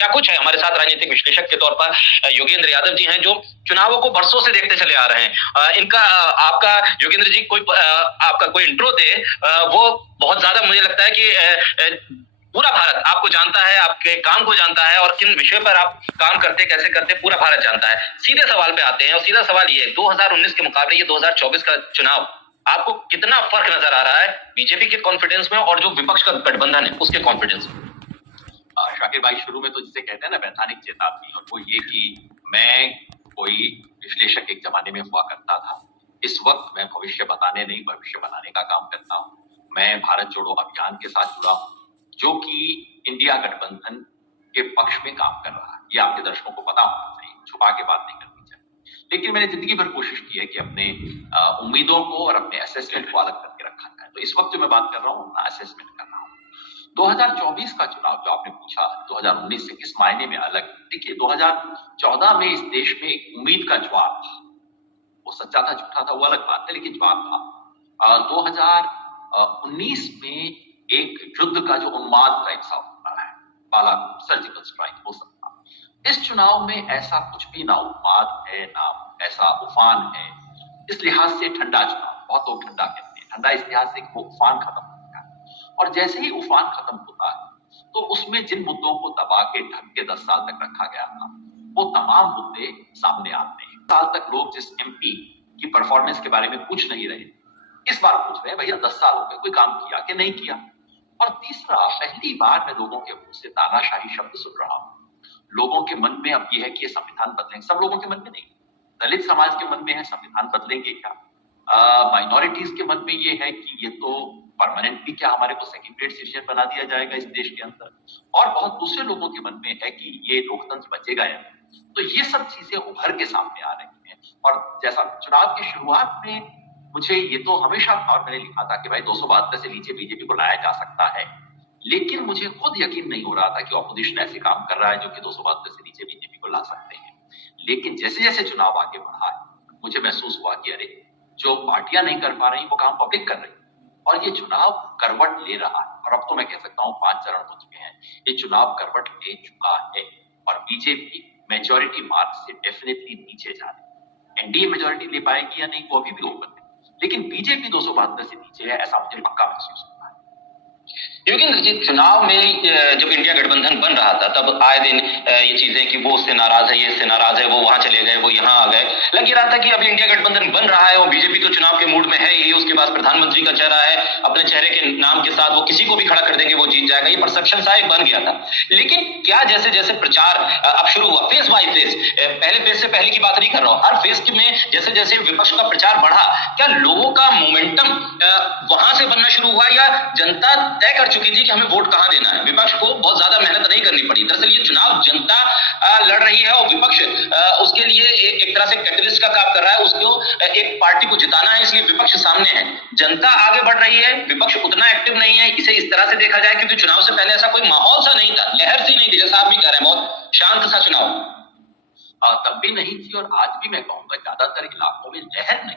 क्या कुछ है। हमारे साथ राजनीतिक विश्लेषक के तौर पर योगेंद्र यादव जी हैं, जो चुनावों को बरसों से देखते चले आ रहे हैं। इनका आपका योगेंद्र जी कोई आपका कोई इंट्रो दे, वो बहुत ज्यादा मुझे लगता है कि पूरा भारत आपको जानता है, आपके काम को जानता है और किन विषय पर आप काम करते, कैसे करते, पूरा भारत जानता है। सीधे सवाल पे आते हैं और सीधा सवाल ये, 2019 के मुकाबले ये 2024 का चुनाव आपको कितना फर्क नजर आ रहा है बीजेपी के कॉन्फिडेंस में और जो विपक्ष का गठबंधन है उसके कॉन्फिडेंस में? शाकिर भाई, शुरू में तो जिसे कहते हैं ना वैधानिक चेतावनी, और वो ये कि मैं कोई विश्लेषक एक जमाने में हुआ करता था। इस वक्त मैं भविष्य बताने नहीं, भविष्य बनाने का काम करता हूँ। मैं भारत जोड़ो अभियान के साथ जुड़ा हूँ, जो कि इंडिया गठबंधन के पक्ष में काम कर रहा है। ये आपके दर्शकों को पता होना चाहिए, छुपा के बात नहीं करनी चाहिए। लेकिन मैंने जिंदगी भर कोशिश की है कि अपने उम्मीदों को और अपने असेसमेंट को अलग करके रखा जाए। तो इस वक्त जो मैं बात कर रहा हूँ अपना असेसमेंट कर रहा हूँ। 2024 का चुनाव जो आपने पूछा 2019 से किस मायने में अलग, देखिए 2014 में इस देश में एक उम्मीद का ज्वार था। वो सच्चा था झूठा था वो अलग बात है, लेकिन ज्वार था। 2019 में एक युद्ध का जो उन्माद टाइप सा होता है, बालाकोट सर्जिकल स्ट्राइक, वो सब था। इस चुनाव में ऐसा कुछ भी ना उन्माद है ना ऐसा उफान है। इस लिहाज से ठंडा चुनाव, बहुत लोग ठंडा कहते हैं, ठंडा इस लिहाज से वो उफान खत्म हो गया। और जैसे ही उफान खत्म होता है तो उसमें जिन मुद्दों को दबा के ढक के 10 साल तक रखा गया था, वो तमाम मुद्दे सामने आते हैं। साल तक लोग जिस एमपी की परफॉर्मेंस के बारे में पूछ नहीं रहे, इस बार पूछ रहे हैं भैया 10 साल हो गए, कोई काम किया कि नहीं किया। और तीसरा, पहली बार मैं लोगों के मुंह से तानाशाही शब्द सुन रहा हूं। लोगों के मन में अब यह है कि ये संविधान बदलेंगे। सब लोगों के मन में नहीं, दलित समाज के मन में है संविधान बदलेंगे क्या, माइनॉरिटीज के मन में ये है कि ये तो परमानेंटली क्या हमारे को सेकंड ग्रेड सिटीजन बना दिया जाएगा इस देश के अंदर, और बहुत दूसरे लोगों के मन में है कि ये लोकतंत्र बचेगा या नहीं। तो ये सब चीजें उभर के सामने आ रही हैं। और जैसा चुनाव की शुरुआत में मुझे ये तो हमेशा था और मैंने लिखा था कि भाई 272 से नीचे बीजेपी को लाया जा सकता है, लेकिन मुझे खुद यकीन नहीं हो रहा था कि ऑपोजिशन ऐसे काम कर रहा है जो कि 272 से नीचे बीजेपी को ला सकते हैं। लेकिन जैसे जैसे चुनाव आगे बढ़ा है मुझे महसूस हुआ कि अरे, जो पार्टियां नहीं कर पा रही वो काम पब्लिक कर रही है, और ये चुनाव करवट ले रहा है। और अब तो मैं कह सकता हूँ 5 चरण हो चुके हैं, ये चुनाव करवट ले चुका है और बीजेपी मेजॉरिटी मार्क से डेफिनेटली नीचे जा रही है। एनडीए मेजॉरिटी ले पाएगी या नहीं वो अभी भी ओपन है, लेकिन बीजेपी 272 से नीचे है, ऐसा मुझे पक्का महसूस होता है। योगेंद्र जी, चुनाव में जब इंडिया गठबंधन बन रहा था तब आए दिन ये चीजें कि वो उससे नाराज है, ये इससे नाराज है, वो वहां चले गए, वो यहाँ आ गए। लग ही रहा था कि अब इंडिया गठबंधन बन रहा है और बीजेपी तो चुनाव के मूड में है ही, उसके पास प्रधानमंत्री का चेहरा है, अपने चेहरे के नाम के साथ वो किसी को भी खड़ा कर देंगे, वो जीत जाएगा, ये परसेप्शन सा एक बन गया था। लेकिन क्या जैसे जैसे प्रचार अब शुरू हुआ, फेस बाय फेस, पहले फेस से पहले की बात नहीं कर रहा हूँ, हर फेस में जैसे जैसे विपक्ष का प्रचार बढ़ा, क्या लोगों का मोमेंटम वहां से बनना शुरू हुआ या जनता तय कर चुकी थी कि हमें वोट कहां देना है? विपक्ष को बहुत ज्यादा मेहनत नहीं करनी पड़ी। दरअसल ये चुनाव जनता लड़ रही है और विपक्ष उसके लिए एक तरह से कैटलिस्ट का काम कर रहा है, उसको एक पार्टी को जिताना है, इसलिए विपक्ष सामने है। जनता आगे बढ़ रही है, विपक्ष उतना एक्टिव नहीं है। इसे इस तरह से देखा जाए क्योंकि चुनाव से पहले ऐसा कोई माहौल सा नहीं था, लहर सी नहीं थी, जैसा आप भी कह रहे हैं, बहुत शांत सा चुनाव। तब भी नहीं थी और आज भी मैं कहूंगा ज्यादातर इलाकों में लहर नहीं।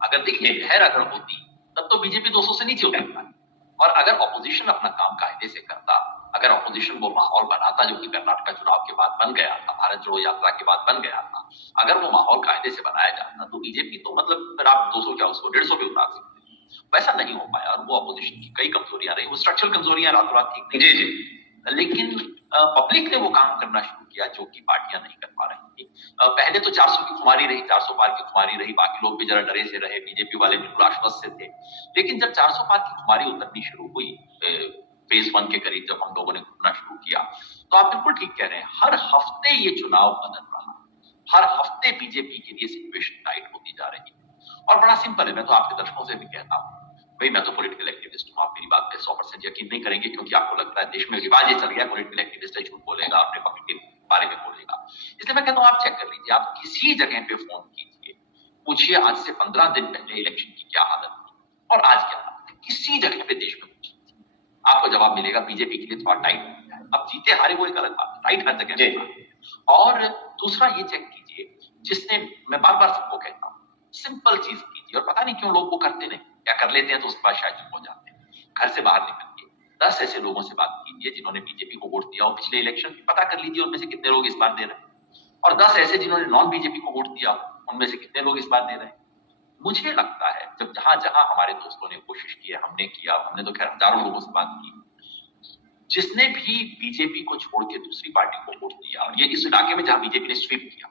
अगर देखिए लहर अगर होती तब तो बीजेपी 200 से नीचे उतरता है। और अगर ऑपोजिशन अपना काम कायदे से करता, अगर ऑपोजिशन वो माहौल बनाता जो कि कर्नाटक चुनाव के बाद बन गया था, भारत जोड़ो यात्रा के बाद बन गया था, अगर वो माहौल कायदे से बनाया जाता तो बीजेपी तो मतलब फिर आप 200 क्या उसको 150 भी उतार सकते। वैसा नहीं हो पाया और वो ऑपोजिशन की कई कमजोरियां रही, वो स्ट्रक्चरल कमजोरियां रातों रात ठीक नहीं। जी जी। लेकिन पब्लिक ने वो काम करना शुरू किया जो कि पार्टियां नहीं कर पा रही थी। पहले तो 400 की खुमारी रही, 400 पार की खुमारी रही, बाकी लोग भी जरा डरे से रहे, बीजेपी वाले बिल्कुल आश्वस्त से थे। लेकिन जब 400 पार की खुमारी उतरनी शुरू हुई, फेज 1 के करीब जब हम लोगों ने घूमना शुरू किया, तो आप बिल्कुल ठीक कह रहे हैं, हर हफ्ते ये चुनाव बदल रहा है, हर हफ्ते बीजेपी के लिए सिचुएशन टाइट होती जा रही है। और बड़ा सिंपल है, मैं तो आपके दर्शकों से भी कहता हूँ, भाई मैं तो पॉलिटिकल एक्टिविस्ट हूँ, आप मेरी बात पे 100% यकीन नहीं करेंगे क्योंकि आपको लगता है देश में रिवाज ये चल गया, पॉलिटिकल एक्टिविस्ट है, झूठ बोलेगा, अपने पक्ष के बारे में बोलेगा। इसलिए मैं कहता हूँ आप चेक कर लीजिए, आप किसी जगह पे फोन कीजिए, पूछिए आज से 15 दिन पहले इलेक्शन की क्या हालत थी और आज क्या हालत है, किसी जगह पे देश में पूछिए, आपको जवाब मिलेगा बीजेपी के लिए थोड़ा टाइट हो गया है। अब जीते हारे वो एक अलग बात है, टाइट हर जगह पे। और दूसरा ये चेक कीजिए, जिसने, मैं बार बार सबको कहता हूँ, सिंपल चीज कीजिए, और पता नहीं क्यों लोग वो करते नहीं, या कर लेते हैं तो उसके बाद शायद चुप हो जाते हैं। घर से बाहर निकलिए, 10 ऐसे लोगों से बात कीजिए जिन्होंने बीजेपी को वोट दिया और पिछले इलेक्शन में पता कर लीजिए उनमें से कितने लोग इस बार दे रहे हैं, और 10 ऐसे जिन्होंने नॉन बीजेपी को वोट दिया उनमें से कितने लोग इस बार दे रहे हैं। मुझे लगता है जब जहां जहां हमारे दोस्तों ने कोशिश की है, हमने तो खैर हजारों लोगों से बात की, जिसने भी बीजेपी को छोड़ के दूसरी पार्टी को वोट दिया, और ये इस इलाके में जहां बीजेपी ने स्वीप किया,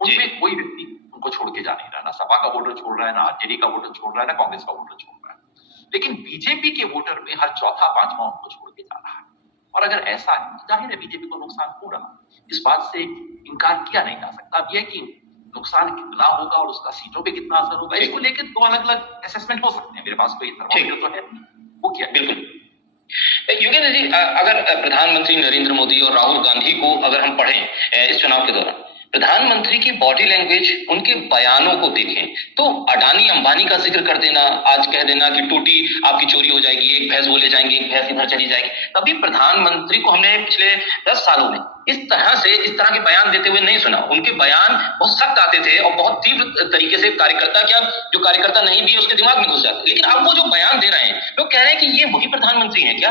उनमें कोई व्यक्ति उनको छोड़ के जा नहीं रहा, ना सपा का वोटर छोड़ रहा है, ना आरजेडी का वोटर छोड़ रहा है, ना कांग्रेस का वोटर छोड़ रहा है। लेकिन बीजेपी के वोटर में हर चौथा पांचवा उनको छोड़ के जा रहा है। और अगर ऐसा है तो जाहिर है बीजेपी को नुकसान हो रहा है, इस बात से इनकार किया नहीं जा सकता। अब यह कि नुकसान कितना होगा और उसका सीटों पे कितना असर होगा, इसको लेकर दो अलग अलग असेसमेंट हो सकते हैं। मेरे पास कोई थर्मोमीटर तो है नहीं, वो क्या बिल्कुल योगेंद्र जी, अगर प्रधानमंत्री नरेंद्र मोदी और राहुल गांधी को अगर हम पढ़ें इस चुनाव के दौरान, प्रधानमंत्री की बॉडी लैंग्वेज, उनके बयानों को देखें तो अडानी अंबानी का जिक्र कर देना, आज कह देना कि टूटी आपकी चोरी हो जाएगी, एक भैंस वो ले जाएंगे, एक भैंस इधर चली जाएगी, तभी प्रधानमंत्री को हमने पिछले 10 सालों में इस तरह के बयान देते हुए नहीं सुना। उनके बयान बहुत सख्त आते थे और बहुत तीव्र तरीके से जो कार्यकर्ता नहीं भी उसके दिमाग में घुस जाते। लेकिन अब वो जो बयान दे रहे हैं, लोग कह रहे हैं कि ये वही प्रधानमंत्री है क्या,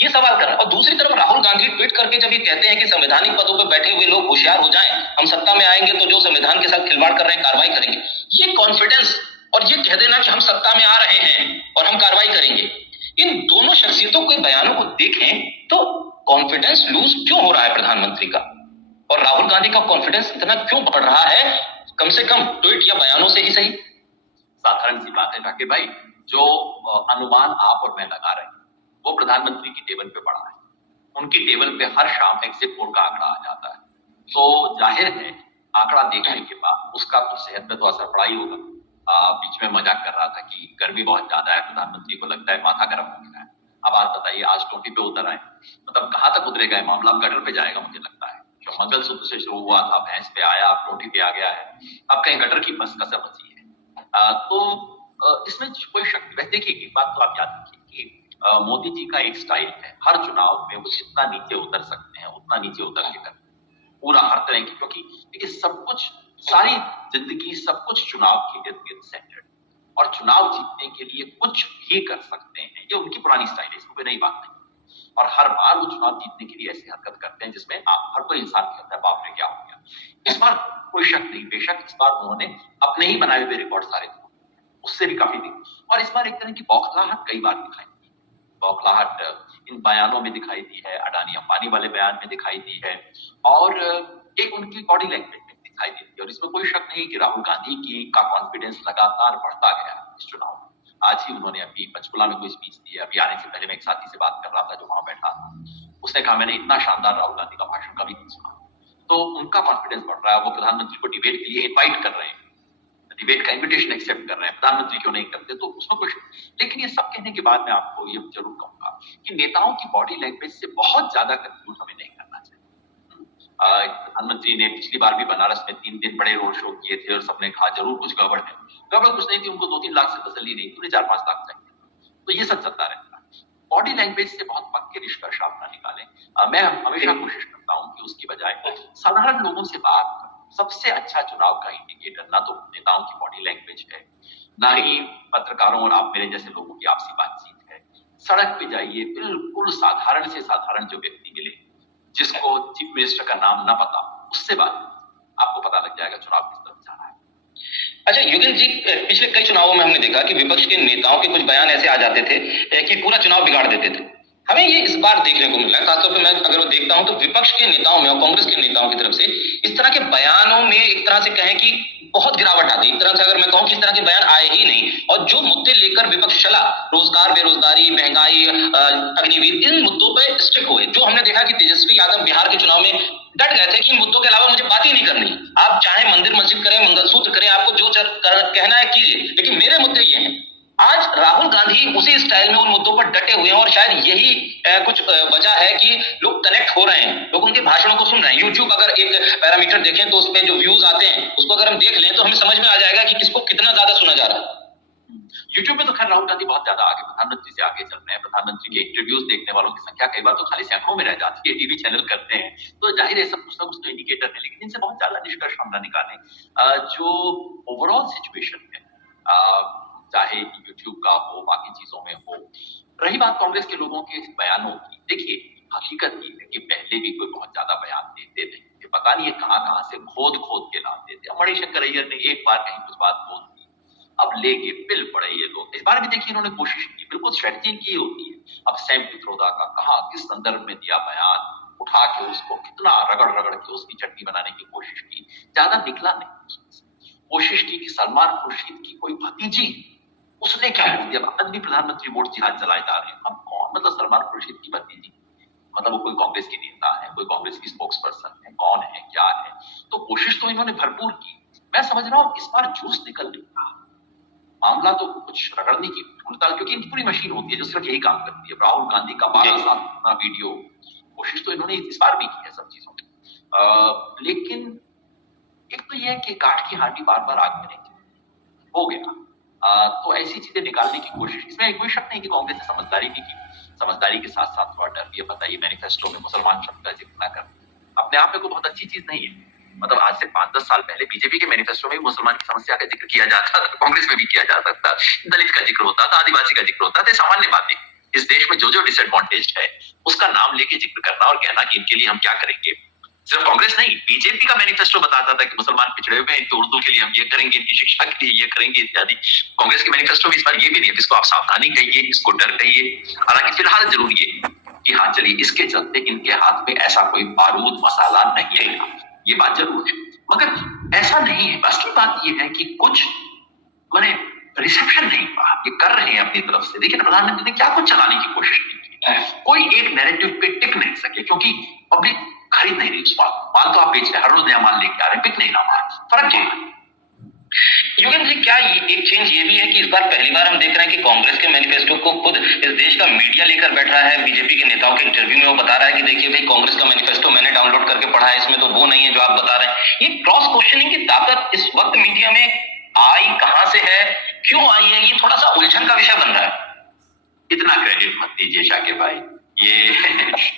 ये सवाल कर रहा है। और दूसरी तरफ राहुल गांधी ट्वीट करके जब ये कहते हैं कि संवैधानिक पदों पर बैठे हुए लोग होशियार हो जाएं, हम सत्ता में आएंगे तो जो संविधान के साथ खिलवाड़ कर रहे हैं कार्रवाई करेंगे, ये कॉन्फिडेंस और ये कह देना कि हम सत्ता में आ रहे हैं और हम कार्रवाई करेंगे, इन दोनों शख्सियतों के बयानों को देखें तो कॉन्फिडेंस लूज क्यों हो रहा है प्रधानमंत्री का, और राहुल गांधी का कॉन्फिडेंस इतना क्यों बढ़ रहा है, कम से कम ट्वीट या बयानों से ही सही। साधारण सी बात है राकेश भाई, जो अनुमान आप और मैं लगा रहे हैं वो प्रधानमंत्री की टेबल पे पड़ा है। उनकी टेबल पे हर शाम एग्जिट पोल का आंकड़ा आ जाता है, तो जाहिर है आंकड़ा देखने के बाद उसका तो सेहत पे तो असर पड़ा ही होगा। बीच में मजाक कर रहा था कि गर्मी बहुत ज्यादा है, प्रधानमंत्री को लगता है माथा गर्म हो गया है। अब आप बताइए, आज टोपी पे उतर आए, मतलब कहां तक उतरेगा ये मामला, अब गटर पे जाएगा मुझे लगता है। जो मंगलसूत्र से शुरू हुआ था, भैंस पे आया, अब टोपी पे आ गया है, अब कहीं गटर की बस कसर बची है। तो इसमें कोई शक नहीं। वैसे देखिए एक बात तो आप याद रखिए कि मोदी जी का एक स्टाइल है, हर चुनाव में वो जितना नीचे उतर सकते हैं उतना नीचे उतर के करते हैं, पूरा हर तरह की, क्योंकि देखिए सब कुछ, सारी जिंदगी सब कुछ चुनाव के इर्द गिर्द सेंटर्ड, और चुनाव जीतने के लिए कुछ भी कर सकते हैं, ये उनकी पुरानी स्टाइल है, इसको कोई नई बात नहीं। और हर बार वो चुनाव जीतने के लिए ऐसी हरकत करते हैं जिसमें हर कोई इंसान कहता है बाप रे क्या हो गया। इस बार कोई शक नहीं, बेशक इस बार उन्होंने अपने ही बनाए हुए रिकॉर्ड सारे उससे भी काफी नहीं, और इस बार एक तरह की बौखलाहट कई बार दिखाई दी, बौखलाहट इन बयानों में दिखाई दी है, अडानी अंबानी वाले बयान में दिखाई दी है, और एक उनकी बॉडी लैंग्वेज में दिखाई दी है। और इसमें कोई शक नहीं कि राहुल गांधी की का कॉन्फिडेंस लगातार बढ़ता गया इस चुनाव में। आज ही उन्होंने अभी पंचकुला में कोई स्पीच दी है, अभी आने से पहले मैं एक साथी से बात कर रहा था जो वहां बैठा था, उसने कहा मैंने इतना शानदार राहुल गांधी का भाषण कभी नहीं सुना। तो उनका कॉन्फिडेंस बढ़ रहा है, वो प्रधानमंत्री को डिबेट के लिए इन्वाइट कर रहे हैं, डिबेट का इन्विटेशन एक्सेप्ट कर रहे हैं, प्रधानमंत्री क्यों नहीं करते, तो उसमें कुछ। लेकिन ये सब कहने के बाद मैं आपको ये जरूर कहूंगा कि नेताओं की बॉडी लैंग्वेज से बहुत ज्यादा कंफ्यूज हमें नहीं करना चाहिए। प्रधानमंत्री ने पिछली बार भी बनारस में 3 दिन बड़े रोड शो किए थे और सबने कहा जरूर कुछ गड़बड़ है, गड़बड़ कुछ नहीं थी, उनको 2-3 लाख से तसल्ली नहीं, उन्हें 4-5 लाख चाहिए, तो ये सब चलता रहता है। बॉडी लैंग्वेज से बहुत पक्के निष्कर्ष आप ना निकालें। मैं हमेशा कोशिश करता हूँ कि उसकी बजाय साधारण लोगों से बात करें। सबसे अच्छा चुनाव का इंडिकेटर ना तो नेताओं की बॉडी लैंग्वेज है, ना ही पत्रकारों और आप मेरे जैसे लोगों की आपसी बातचीत है। सड़क पे जाइए, बिल्कुल साधारण से साधारण जो व्यक्ति मिले, जिसको चीफ मिनिस्टर का नाम ना पता, उससे बात, आपको पता लग जाएगा चुनाव किस तरफ जा रहा है। अच्छा योगेंद्र जी, पिछले कई चुनावों में हमने देखा कि विपक्ष के नेताओं के कुछ बयान ऐसे आ जाते थे कि पूरा चुनाव बिगाड़ देते थे। हमें ये इस बार देखने को मिला, खासतौर पर मैं अगर वो देखता हूं तो विपक्ष के नेताओं में और कांग्रेस के नेताओं की तरफ से इस तरह के बयानों में एक तरह से कहें कि बहुत गिरावट आ गई। एक तरह से अगर मैं कहूं कि इस तरह के बयान आए ही नहीं, और जो मुद्दे लेकर विपक्ष चला, रोजगार, बेरोजगारी, महंगाई, अग्निवीर, इन मुद्दों पर स्टिक हुए। जो हमने देखा कि तेजस्वी यादव बिहार के चुनाव में डट गए थे कि इन मुद्दों के अलावा मुझे बात ही नहीं करनी, आप चाहे मंदिर मस्जिद करें, मंगलसूत्र करें, आपको जो कहना है कीजिए, लेकिन मेरे मुद्दे ये हैं। आज राहुल गांधी उसी स्टाइल में उन मुद्दों पर डटे हुए हैं, और शायद यही कुछ वजह है कि लोग कनेक्ट हो रहे हैं, लोग उनके भाषणों को सुन रहे हैं। यूट्यूब अगर एक पैरामीटर देखें तो उसमें जो व्यूज आते हैं उसको अगर हम देख लें तो हमें समझ में आ जाएगा कि किसको कितना ज्यादा सुना जा रहा है। यूट्यूब में तो खैर राहुल गांधी बहुत ज्यादा आगे, प्रधानमंत्री से आगे चल रहे हैं। प्रधानमंत्री के इंटरव्यूज देखने वालों की संख्या कई बार तो खाली सैकड़ों में रह जाती है, टीवी चैनल करते हैं, तो जाहिर है सब कुछ ना कुछ तो इंडिकेटर है। लेकिन इनसे बहुत ज्यादा निष्कर्ष हम ना निकालें। जो ओवरऑल सिचुएशन है, चाहे यूट्यूब का हो, बाकी चीजों में हो, रही बात कांग्रेस के लोगों के बयानों की, देखिए हकीकत ये है कि पहले भी कोई बहुत ज्यादा बयान देते नहीं थे, पता नहीं ये कहां से खोद खोद के लाते थे। मणिशंकर अय्यर ने एक बार कहीं कुछ बात बोल दी, अब लेके पिल पड़े ये लोग। इस बार भी देखिए इन्होंने कोशिश की, बिल्कुल स्ट्रेटजी की होती है। अब सैम पित्रोदा का कहा किस संदर्भ में दिया बयान, उठा के उसको कितना रगड़ रगड़ के उसकी चटनी बनाने की कोशिश की, ज्यादा निकला नहीं। कोशिश की कि सलमान खुर्शीद की कोई भतीजी, उसने क्या बोल दिया, आदमी प्रधानमंत्री वोट जिहाद चलाए जा रहे हैं। अब कौन, मतलब सलमान खुर्शीद की भतीजी, मतलब वो कोई कांग्रेस की नेता है, कोई कांग्रेस की स्पोक्स पर्सन है, कौन है क्या है। तो कोशिश तो इन्होंने भरपूर की। मैं समझ रहा हूं इस बार जूस निकल नहीं रहा, मामला तो कुछ रगड़ने की क्योंकि इनकी पूरी मशीन होती है जो सिर्फ यही काम करती है। राहुल गांधी का 12 साल का वीडियो, कोशिश तो इन्होंने इस बार भी की है सब चीजों में। लेकिन एक तो यह है कि काठ की हांडी बार बार आग में नहीं चलती, हो गया। तो ऐसी चीजें निकालने की कोशिश, इसमें कोई शक नहीं कि कांग्रेस ने समझदारी नहीं की। समझदारी के साथ साथ थोड़ा डर भी है। बताइए मैनिफेस्टो में मुसलमान शब्द का जिक्र न कर, अपने आप में कोई बहुत अच्छी चीज नहीं है। मतलब आज से 5-10 साल पहले बीजेपी के मैनिफेस्टो में मुसलमान की समस्या का जिक्र किया जाता था, कांग्रेस में भी किया जा सकता, दलित का जिक्र होता था, आदिवासी का जिक्र होता था, सामान्य बातें। इस देश में जो जो डिसएडवांटेज है उसका नाम लेके जिक्र करना और कहना कि इनके लिए हम क्या करेंगे। सिर्फ कांग्रेस नहीं, बीजेपी का मैनिफेस्टो बताता था कि मुसलमान पिछड़े हुए हैं, इनके उर्दू के लिए हम ये करेंगे, इनकी शिक्षा के लिए ये करेंगे इत्यादि। कांग्रेस के मैनिफेस्टो में इस बार ये भी नहीं है, इसको आप सावधानी कहिए, इसको डर कहिए। हालांकि फिलहाल जरूर ये कि हाँ चलिए इसके चलते इनके हाथ में ऐसा कोई बारूद मसाला नहीं है, ये बात जरूर है। मगर ऐसा नहीं है, असली बात ये है कि कुछ मैंने रिसेप्शन नहीं हुआ, ये कर रहे हैं अपनी तरफ से। देखिए प्रधानमंत्री ने क्या कुछ चलाने की कोशिश की, कोई एक नैरेटिव पे टिक नहीं सके क्योंकि पब्लिक खरीद नहीं रही उस माल तो आप बेच रहे, हर रोज नया माल लेके आ रहे, बिक नहीं रहा माल, फर्क क्या है। युगेंद्र जी, क्या एक चेंज ये भी है कि इस बार पहली बार हम देख रहे हैं कि कांग्रेस के मैनिफेस्टो को खुद इस देश का मीडिया लेकर बैठ रहा है। बीजेपी के नेताओं के इंटरव्यू में वो बता रहा है कि देखिए भाई कांग्रेस का मैनिफेस्टो मैंने डाउनलोड करके पढ़ा है, इसमें तो वो नहीं है जो आप बता रहे हैं। ये क्रॉस क्वेश्चनिंग की ताकत इस वक्त मीडिया में आई कहां से है, क्यों आई है, ये थोड़ा सा उलझन का विषय बन रहा है। इतना क्रेडिट मत दीजिए शाकिर भाई, ये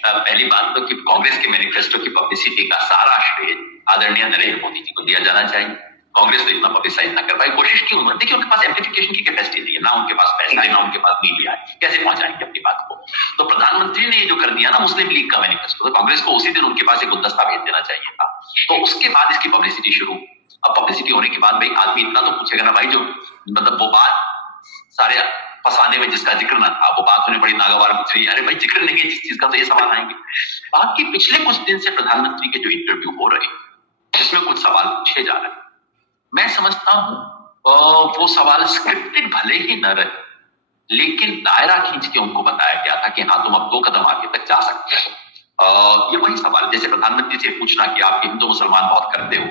पहली बात तो कि कांग्रेस के मैनिफेस्टो की पब्लिसिटी का सारा श्रेय आदरणीय नरेंद्र मोदी जी को दिया जाना चाहिए। कांग्रेस तो इतना पब्लिसाइज ना कर पाई, कोशिश की उन्होंने। देखिए उनके पास एम्प्लीफिकेशन की कैपेसिटी नहीं है, ना उनके पास पैसा है, ना उनके पास मीडिया है, कैसे पहुंचाएंगे अपनी बात को। तो प्रधानमंत्री ने ये जो कर दिया ना मुस्लिम लीग का मैनिफेस्टो, तो कांग्रेस को उसी दिन उनके पास एक गुलदस्ता भेज देना चाहिए था। तो उसके बाद इसकी पब्लिसिटी शुरू। अब पब्लिसिटी होने के बाद भाई आदमी इतना तो पूछेगा ना भाई, जो मतलब वो बात सारे फसाने में जिसका जिक्र ना था, वो बात उन्हें बड़ी नागवार पूछ रही है, अरे भाई जिक्र नहीं है जिस चीज का, तो ये सवाल आएंगे। बाकी पिछले कुछ दिन से प्रधानमंत्री के जो इंटरव्यू हो रहे हैं जिसमें कुछ सवाल पूछे जा रहे हैं, मैं समझता हूं वो सवाल स्क्रिप्टेड भले ही न रहे, लेकिन दायरा खींच के उनको बताया गया था कि हाँ तुम अब 2 कदम आगे तक जा सकते हो। ये वही सवाल, जैसे प्रधानमंत्री से पूछना कि आप हिंदू मुसलमान बहुत करते हो,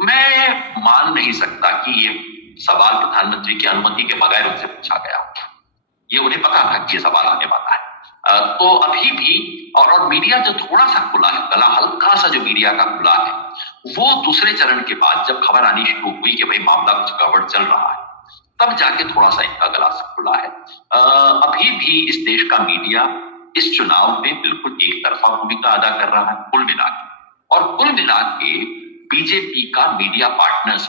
मैं मान नहीं सकता कि ये सवाल प्रधानमंत्री की अनुमति के बगैर उनसे पूछा गया। ये उन्हें पता था कि ये सवाल आने वाला है। तो अभी भी और मीडिया जो थोड़ा सा खुला है, गला हल्का सा जो मीडिया का खुला है, वो दूसरे चरण के बाद जब खबर आनी शुरू हुई कि भाई मामला कुछ गड़बड़ चल रहा है, तब जाके थोड़ा सा इनका गला सा खुला है। अभी भी इस देश का मीडिया इस चुनाव में बिल्कुल एक तरफा भूमिका अदा कर रहा है कुल मिला के, और कुल मिला के बीजेपी का मीडिया पार्टनर्स,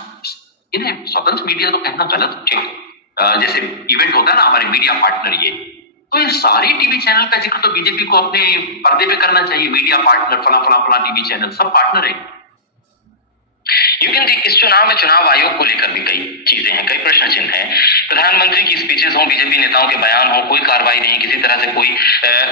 इन्हें स्वतंत्र मीडिया तो कहना गलत है, जैसे इवेंट होता है ना हमारे मीडिया पार्टनर, ये तो ये सारे टीवी चैनल का जिक्र तो बीजेपी को अपने पर्दे पे करना चाहिए। मीडिया पार्टनर फला फला फला टीवी चैनल सब पार्टनर है। युगेंद्र जी, इस चुनाव में चुनाव आयोग को लेकर भी कई चीजें हैं, कई प्रश्न चिन्ह हैं। प्रधानमंत्री की स्पीचेस हो, बीजेपी नेताओं के बयान हो, कोई कार्रवाई नहीं, किसी तरह से कोई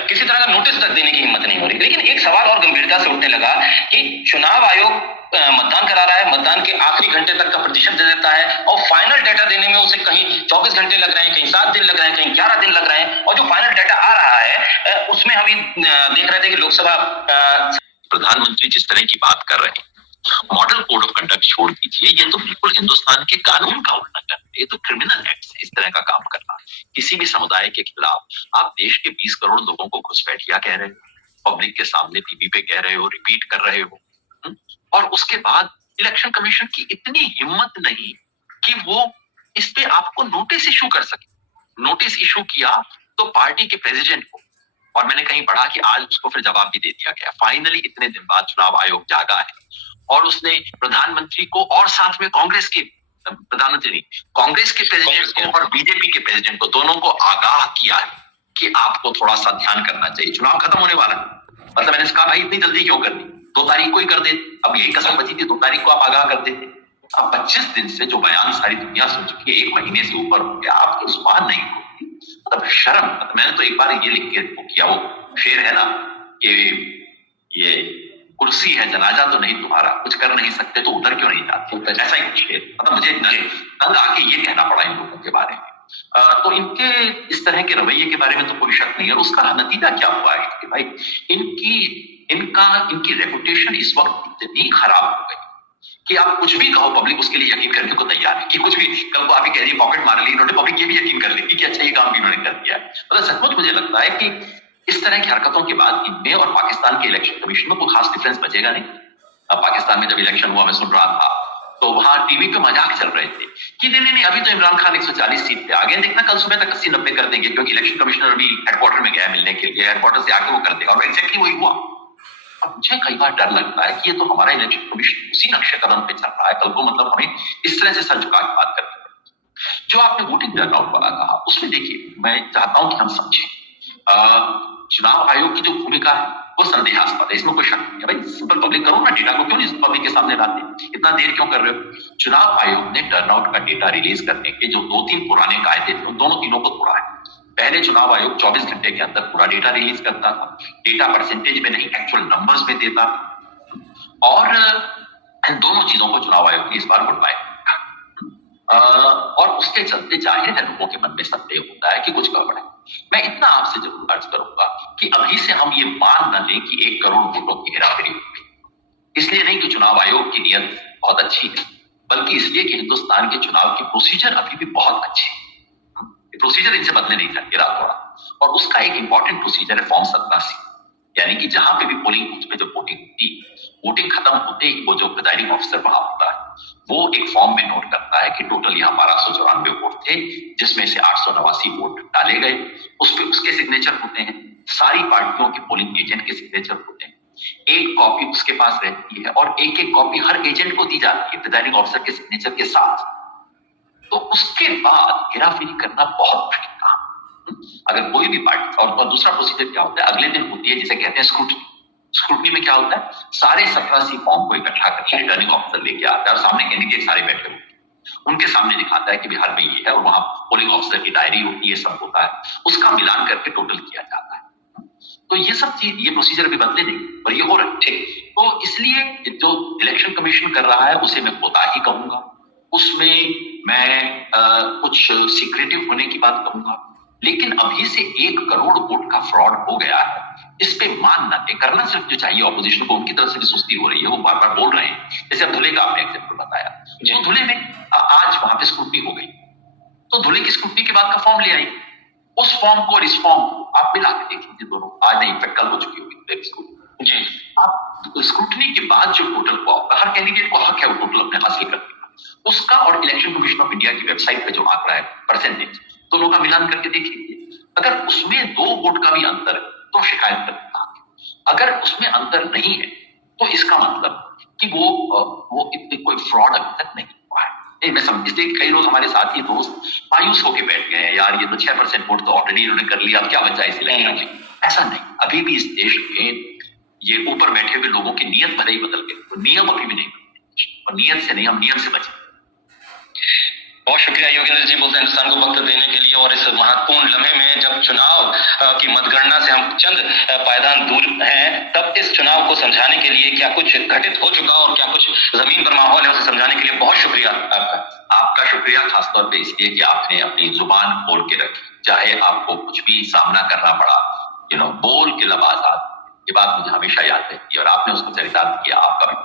किसी तरह का नोटिस तक देने की हिम्मत नहीं हो रही। लेकिन एक सवाल और गंभीरता से उठने लगा कि चुनाव आयोग मतदान करा रहा है, मतदान के आखिरी घंटे तक का प्रतिशत दे देता है, और फाइनल डाटा देने में उसे कहीं 24 घंटे लग रहे हैं, कहीं 7 दिन लग रहे हैं, कहीं 11 दिन लग रहे हैं, और जो फाइनल डाटा आ रहा है उसमें हम देख रहे थे कि लोकसभा प्रधानमंत्री जिस तरह की बात कर रहे हैं, मॉडल कोड ऑफ कंडक्ट छोड़ दीजिए, ये तो बिल्कुल हिंदुस्तान के कानून का उल्लंघन है, ये तो क्रिमिनल एक्ट है इस तरह का काम करना। किसी भी समुदाय के खिलाफ आप देश के 20 करोड़ लोगों को घुसपैठिया कह रहे हो, पब्लिक के सामने टीवी पे कह रहे हो, रिपीट कर रहे हो, और उसके बाद इलेक्शन कमीशन की इतनी हिम्मत नहीं कि वो इस पे आपको नोटिस इशू कर सके। नोटिस इशू किया तो पार्टी के प्रेसिडेंट को, और मैंने कहीं पढ़ा कि आज उसको फिर जवाब भी दे दिया गया। फाइनली इतने दिन बाद चुनाव आयोग जागा है और उसने प्रधानमंत्री को और साथ में कांग्रेस के प्रधानमंत्री नहीं, कांग्रेस के प्रेसिडेंट को और बीजेपी के प्रेसिडेंट को, दोनों को आगाह किया है कि आपको थोड़ा सा ध्यान करना चाहिए, चुनाव खत्म होने वाला है। मतलब मैंने कहा भाई इतनी जल्दी क्यों कर दी, 2 तारीख को ही कर देते, अब यही कसर बची थी, 2 तारीख को आप आगाह कर देते। अब 25 दिन से जो बयान सारी दुनिया सुन चुकी है, 1 महीने से ऊपर हो गया, आपकी जुबान नहीं खुलती, मतलब शर्म। मतलब मैंने तो एक बार ये लिख के वो किया, वो शेर है ना कि ये कुर्सी है जनाजा तो नहीं तुम्हारा, कुछ कर नहीं सकते तो उधर क्यों नहीं जाते, ऐसा ही शेर। मतलब मुझे तंग आके ये कहना पड़ा इन लोगों के बारे में। तो इनके इस तरह के रवैये के बारे में तो कोई शक नहीं है। उसका नतीजा क्या हुआ है कि भाई इनकी रेपुटेशन इस वक्त इतनी खराब हो गई कि आप कुछ भी कहो, पब्लिक उसके लिए यकीन करने को तैयार है कि कुछ भी, कल को आप ही कह रही पॉकेट मार ली इन्होंने, पब्लिक ये भी यकीन कर लेगी कि अच्छा ये काम भी इन्होंने कर दिया है। मतलब सचमुच मुझे लगता है कि इस तरह की हरकतों के बाद इनमें और पाकिस्तान के इलेक्शन कमीशन में कोई खास डिफरेंस बचेगा नहीं। अब पाकिस्तान में जब इलेक्शन हुआ मैं सुन रहा था तो वहां टीवी पे मजाक चल रहे थे कि नहीं अभी तो इमरान खान 140 सीट पे आ गए, देखना कल सुबह तक 80-90 कर देंगे, क्योंकि इलेक्शन कमिश्नर अभी हेडक्वार्टर में गया मिलने के लिए, हेडक्वार्टर से आके वो कर देगा। और एग्जैक्टली वही हुआ। अब मुझे कई बार डर लगता है कि ये तो हमारा इलेक्शन कमीशन उसी नक्शे कदम पे चल रहा है, कल को मतलब हमें इस तरह से सर झुका के बात करनी पड़ेगी। जो आपने वोटिंग टर्नआउट वाला कहा, उसमें देखिए मैं चाहता हूं कि हम समझें चुनाव आयोग की जो भूमिका है वो संदेहास्पद है, इसमें कोई शक नहीं है। भाई सिंपल पब्लिक करो ना, डेटा को क्यों नहीं पब्लिक के सामने लाते, इतना देर क्यों कर रहे हो। चुनाव आयोग ने टर्नआउट का डेटा रिलीज करने के जो 2-3 पुराने कायदे थे उन दोनों तीनों को तोड़ा है। पहले चुनाव आयोग 24 घंटे के अंदर पूरा डेटा रिलीज करता था, डेटा परसेंटेज में नहीं एक्चुअल नंबर्स में देता, और इन दोनों चीजों को चुनाव आयोग ने इस बार गुड बाय किया। और उसके चलते जाहिर है लोगों के मन में संदेह होता है कि कुछ गड़बड़ है। मैं इतना आपसे जरूर अर्ज करूंगा कि अभी से हम ये मान न लें कि 1 करोड़ वोटों की हेराफेरी होगी, इसलिए नहीं कि चुनाव आयोग की नीयत बहुत अच्छी है, बल्कि इसलिए कि हिंदुस्तान के चुनाव के प्रोसीजर अभी भी बहुत अच्छे हैं। प्रोसीजर इनसे बदले नहीं जाएंगे रातों रात, और उसका एक इंपॉर्टेंट प्रोसीजर है फॉर्म 87, यानी कि जहां पे भी पोलिंग बूथ में जो वोटिंग होती, वोटिंग खत्म होते ही वो जो प्रिजाइडिंग ऑफिसर वहां होता है वो एक फॉर्म में नोट करता है कि टोटल यहाँ 1294 वोट थे, जिसमें से 889 वोट डाले गए, उस पे उसके सिग्नेचर होते हैं, सारी पार्टियों के पोलिंग एजेंट के सिग्नेचर होते हैं, एक कॉपी उसके पास रहती है और एक कॉपी हर एजेंट को दी जाती है प्रिजाइडिंग ऑफिसर के सिग्नेचर के साथ। तो उसके बाद हेराफेरी करना बहुत मुश्किल काम। अगर कोई भी पार्टी, और दूसरा प्रोसीजर क्या होता है, अगले दिन होती है जिसे कहते हैं स्क्रूटनी। स्क्रूटनी में क्या होता है, सारे 17 फॉर्म को इकट्ठा करके रिटर्निंग ऑफिसर लेके आता है और सामने कैंडिडेट सारे बैठे होते हैं, उनके सामने दिखाता है कि बिहार में ये है, और वहां पोलिंग ऑफिसर की डायरी होती है, सब होता है, उसका मिलान करके टोटल किया जाता है। तो ये सब चीज, ये प्रोसीजर भी बदले नहीं और ये हो रहा है। तो इसलिए जो इलेक्शन कमीशन कर रहा है उसे मैं कोताही कहूंगा, उसमें मैं कुछ सीक्रेटिव होने की बात कहूंगा, लेकिन अभी से 1 करोड़ वोट का फ्रॉड हो गया है, इस पे मान ना करना सिर्फ जो चाहिए ऑपोजिशन को, उनकी तरफ से भी सुस्ती हो रही है, वो बार बार बोल रहे हैं। जैसे अब धुले का आपने एग्जाम्पल बताया, जो धुले में आज वहां पे स्क्रूटनी हो गई, तो धुले की स्क्रूटनी के बाद का फॉर्म ले आई, उस फॉर्म को और इस फॉर्म को आप मिला के देख लीजिए, दोनों आज नहीं इनफेक्ट कल हो चुकी होगी जी। आप स्क्रूटनी के बाद जो टोटल को हर कैंडिडेट को हक है वो टोटल अपने हासिल करने का, उसका और इलेक्शन कमीशन ऑफ इंडिया की वेबसाइट पे जो आंकड़ा है परसेंटेज, दोनों का मिलान करके देख लीजिए। अगर उसमें 2 वोट का भी अंतर है तो शिकायत करना, अगर उसमें अंतर नहीं है तो इसका मतलब कि वो कोई फ्रॉड अभी तक नहीं हुआ है। मैं समझते कि कई लोग हमारे साथी दोस्त मायूस होकर बैठ गए हैं, यार ये तो 6% वोट तो ऑलरेडी इन्होंने कर लिया, अब क्या बचा इस इलेक्शन में। ऐसा नहीं, अभी भी इस देश में ये ऊपर बैठे हुए लोगों की नीयत भले ही बदल गई, तो नियम अभी भी नहीं बदले, और नियत से नहीं, हम नियम से बचे। बहुत शुक्रिया योगेंद्र जी बोलते हिंदुस्तान को वक्त देने के लिए, और इस महत्वपूर्ण लम्हे में जब चुनाव की मतगणना से हम चंद पायदान दूर हैं, तब इस चुनाव को समझाने के लिए क्या कुछ घटित हो चुका और क्या कुछ जमीन पर माहौल है उसे समझाने के लिए बहुत शुक्रिया आपका शुक्रिया खासतौर पे इसलिए कि आपने अपनी जुबान खोल के रखी, चाहे आपको कुछ भी सामना करना पड़ा, बोल के लबाजात, ये बात मुझे हमेशा याद रहती है और आपने उसको चरितार्थ किया। आपका भी